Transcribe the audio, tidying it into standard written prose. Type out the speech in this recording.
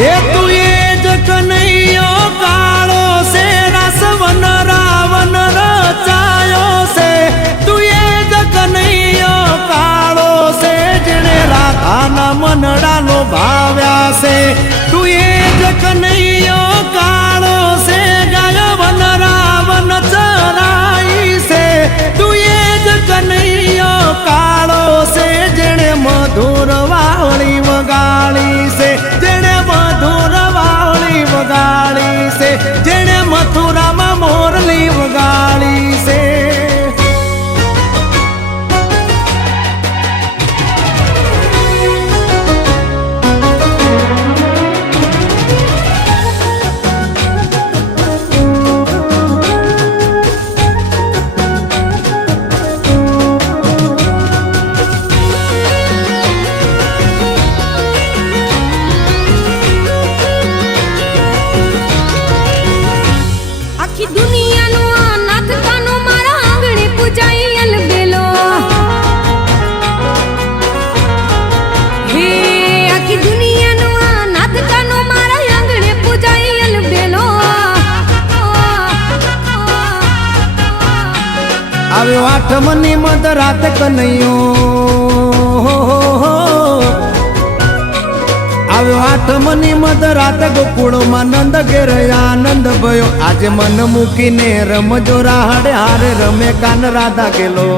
એ તું એ જ કનૈયો કાળો છે રાસ વન રાવણ રચાયો છે તું એ જ કનૈયો કાળો છે જેણે રાધાના મનડાનો ભાવ્યા છે તું એ જ કનૈયો કાળો છે ગાયો વન રાવણ ચરાઈ છે તું એ જ કનૈયો કાળો છે જેણે મધુર વાવળી વગાડી છે જેણે મધુર વાવળી વગાડી છે જેણે મથુરામાં મોરલી વગાડી છે આવ્યો આઠમની મધરાત કનૈયો આવ્યો આઠમની મધરાત ગોકુળમાં નંદ ઘેર આનંદ ભયો આજે મન મૂકીને રમજો રાહડે હારે રમે કાન રાધા ગેલો